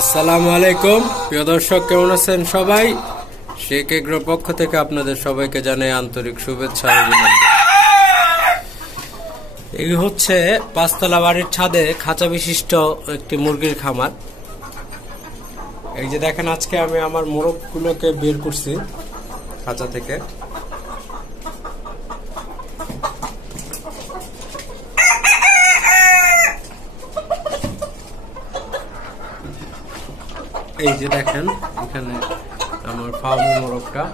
আসসালামু আলাইকুম প্রিয় দর্শক, কেমন আছেন সবাই? শেখ এগ্রোর পক্ষ থেকে আপনাদের সবাইকে জানাই আন্তরিক শুভেচ্ছা ও অভিনন্দন। এই হচ্ছে পাঁচতলা বাড়ির ছাদে খাঁচা বিশিষ্ট একটি মুরগির খামার। এই যে দেখেন, আজকে আমি আমার মোরগগুলোকে বের করছি খাঁচা থেকে। এই যে দেখেন, এখানে আমার ফার্মি মোরগটা।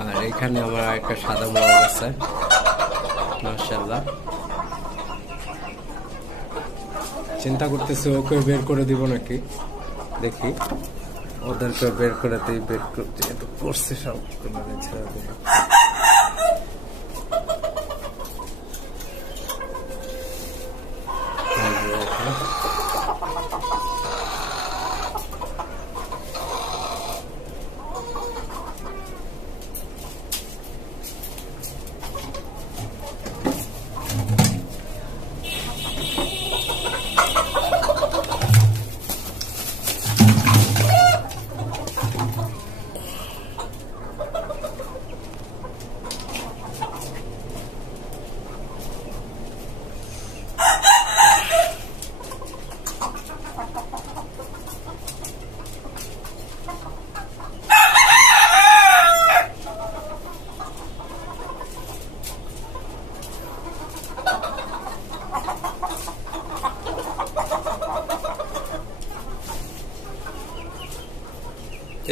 আর এখানে আমার একটা সাদা মোরগ আছে, মাশাআল্লাহ। চিন্তা করতেছি ওকে বের করে দিব নাকি, দেখি। ওদেরকে বের করে দিই, বের করছে সব ছেড়ে দিব।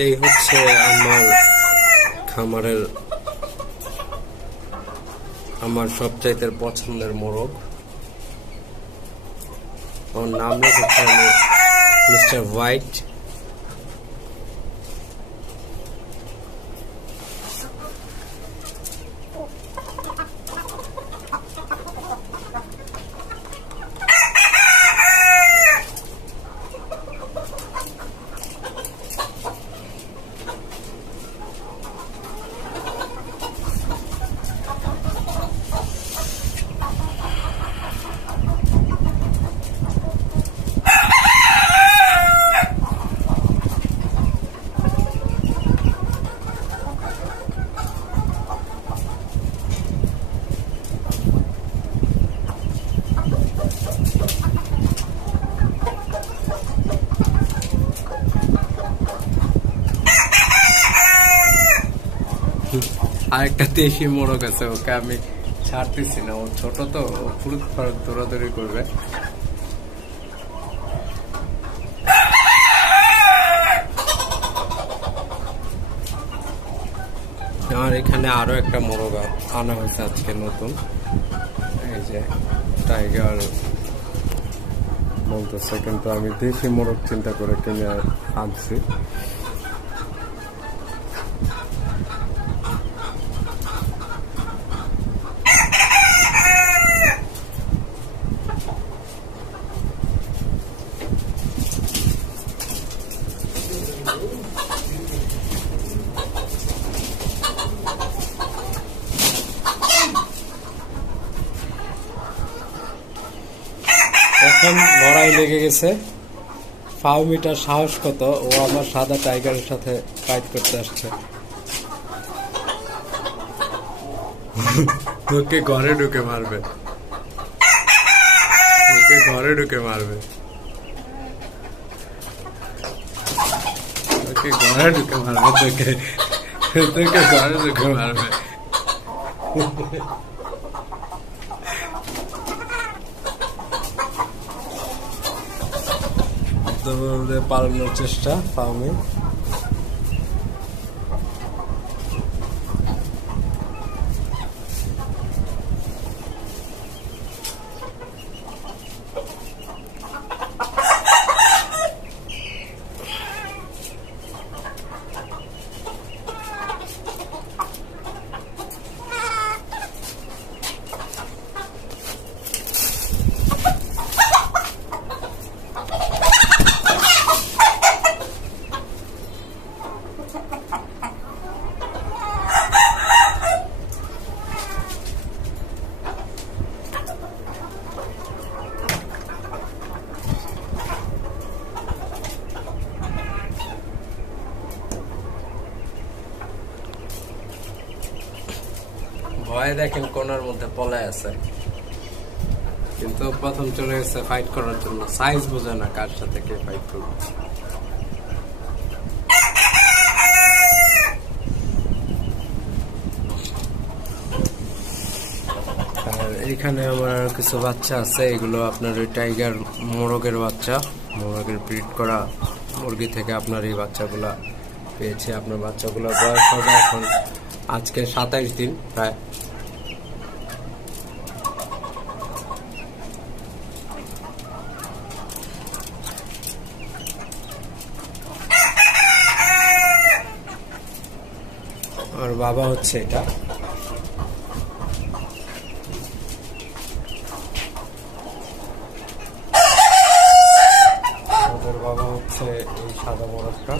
এই হচ্ছে আমার খামারের আমার সবচাইতে পছন্দের মোরগ। ওর নাম রেখেছি আমি মিস্টার হোয়াইট। আরেকটা দেশি মোরগ আছে, ওকে আমি ছাড়তেছি না, ও ছোট তো, ফুরুত ফারুত দৌড়াদৌড়ি করবে। আমার এখানে আরো একটা মোরগ আনা হয়েছে আজকে নতুন। এই যে টাইগার বলতেছে, কিন্তু আমি দেশি মোরগ চিন্তা করে কিনে আনছি। এখন লড়াই লেগে গেছে। ফার্মিটার সাহস কত, ও আমার সাদা টাইগারের সাথে ফাইট করতে আসছে। ওকে ঘরে ঢুকে মারবে, ওকে ঘরে ঢুকে মারবে, ওকে ঘরে ঢুকে মারবে, তোকে তোকে ঘরে ঢুকে মারবে। পালানোর চেষ্টা ফার্মে। ভয় দেখেন কোনার মধ্যে পলায় আছে, কিন্তু প্রথম চলে গেছে ফাইট করার জন্য। সাইজ বোঝে না কার সাথে কে ফাইট করবে। আর এইখানে আমার কিছু বাচ্চা আছে, এগুলো আপনার ওই টাইগার মোরগের বাচ্চা, মোরগের ব্রিড করা মুরগি থেকে আপনার এই বাচ্চাগুলা পেয়েছে। আপনার বাচ্চাগুলোর বয়স হবে এখন আজকে 27 দিন প্রায়। আর বাবা হচ্ছে এটা, ওদের বাবা হচ্ছে এই সাদা মোরগটা।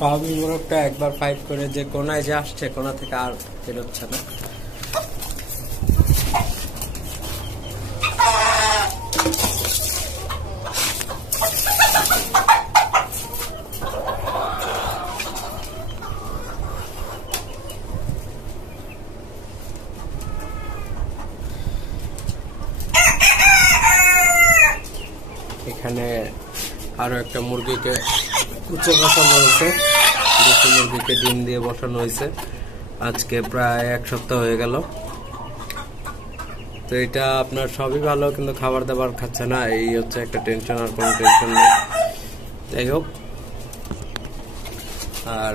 ফার্মি মোরগটা একবার ফাইট করে যে কোনায় যে আসছে, কোনা থেকে আর বেরোচ্ছে না। এখানে আরো একটা মুরগিকে কুচে বসানো হয়েছে, দুটো মুরগিকে ডিম দিয়ে বসানো হয়েছে। আজকে প্রায় 1 সপ্তাহ হয়ে গেল। তো এটা আপনার সবই ভালো, কিন্তু খাবার দাবার খাচ্ছে না, এই হচ্ছে একটা টেনশন। আর কোনো টেনশন নেই, যাই হোক। আর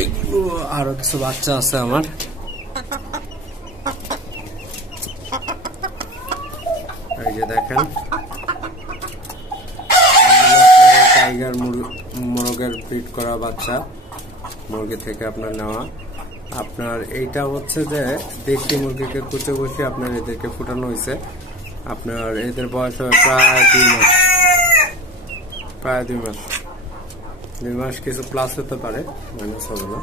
এইগুলো আরো কিছু বাচ্চা আছে আমার, এই যে দেখেন টাইগার মোরগের ব্রিড করা বাচ্চা, মুরগি থেকে আপনার নেওয়া। আপনার এইটা হচ্ছে যে দেশি মুরগিকে কুচে বসে আপনার এদেরকে ফুটানো হয়েছে। আপনার এদের বয়স হবে প্রায় 2 মাস, প্রায় 2 মাস, 2 মাস কিছু প্লাস হতে পারে, মাইনাস হবে না।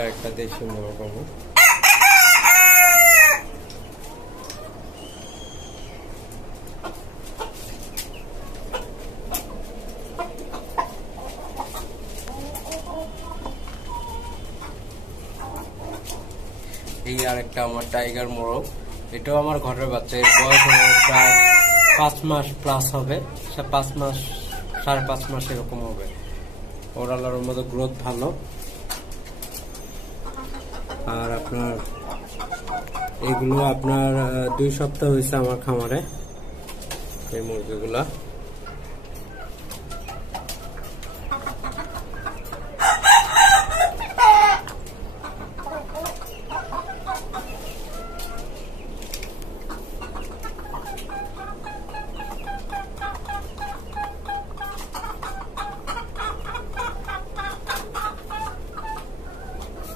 আর একটা দেশি মোরগ পাবো। এই আর একটা আমার টাইগার মোরগ, এটাও আমার ঘরের বাচ্চা। এর বয়স প্রায় 5 মাস প্লাস হবে, 5 মাস 5.5 মাস এরকম হবে। ওর আল্লাহর মধ্যে গ্রোথ ভালো। আর আপনার এগুলো আপনার 2 সপ্তাহ হয়েছে আমার খামারে, এই মুরগিগুলা।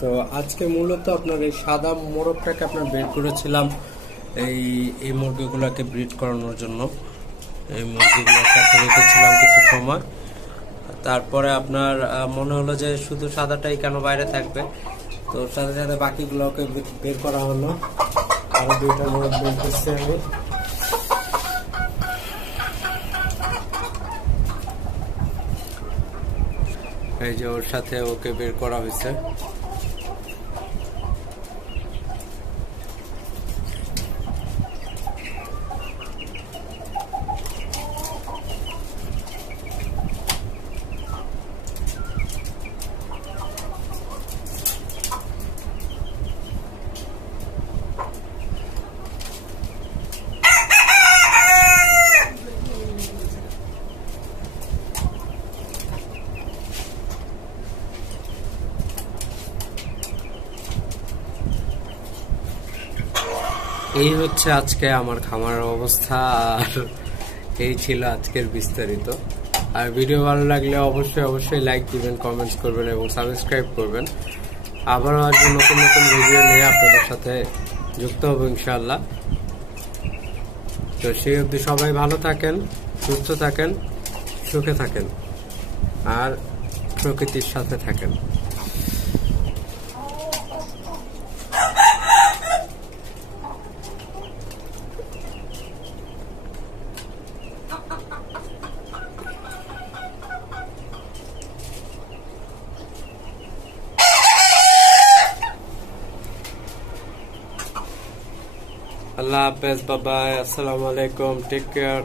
তো আজকে মূলত আপনার এই সাদা মোরগটাকে আপনার বের করেছিলাম এই মুরগিগুলোকে ব্রিড করানোর জন্য। এই মুরগিগুলোর সাথে রেখেছিলাম কিছু সময়, তারপরে আপনার মনে হলো যে শুধু সাদাটাই কেন বাইরে থাকবে, তো সাথে সাথে বাকিগুলোকে বের করা হলো। আরো 2টা মোরগ বের করছি আমি। এই যে ওর সাথে ওকে বের করা হয়েছে। এই হচ্ছে আজকে আমার খামারের অবস্থা, আর এই ছিল আজকের বিস্তারিত। আর ভিডিও ভালো লাগলে অবশ্যই লাইক দিবেন, কমেন্টস করবেন এবং সাবস্ক্রাইব করবেন। আবারও আসবো নতুন নতুন ভিডিও নিয়ে আপনাদের সাথে যুক্ত হবো ইনশাআল্লাহ। তো সেই অবধি সবাই ভালো থাকেন, সুস্থ থাকেন, সুখে থাকেন আর প্রকৃতির সাথে থাকেন। আল্লাহ হাফেজ, বাবাই, আসসালামু আলাইকুম, টেক কেয়ার।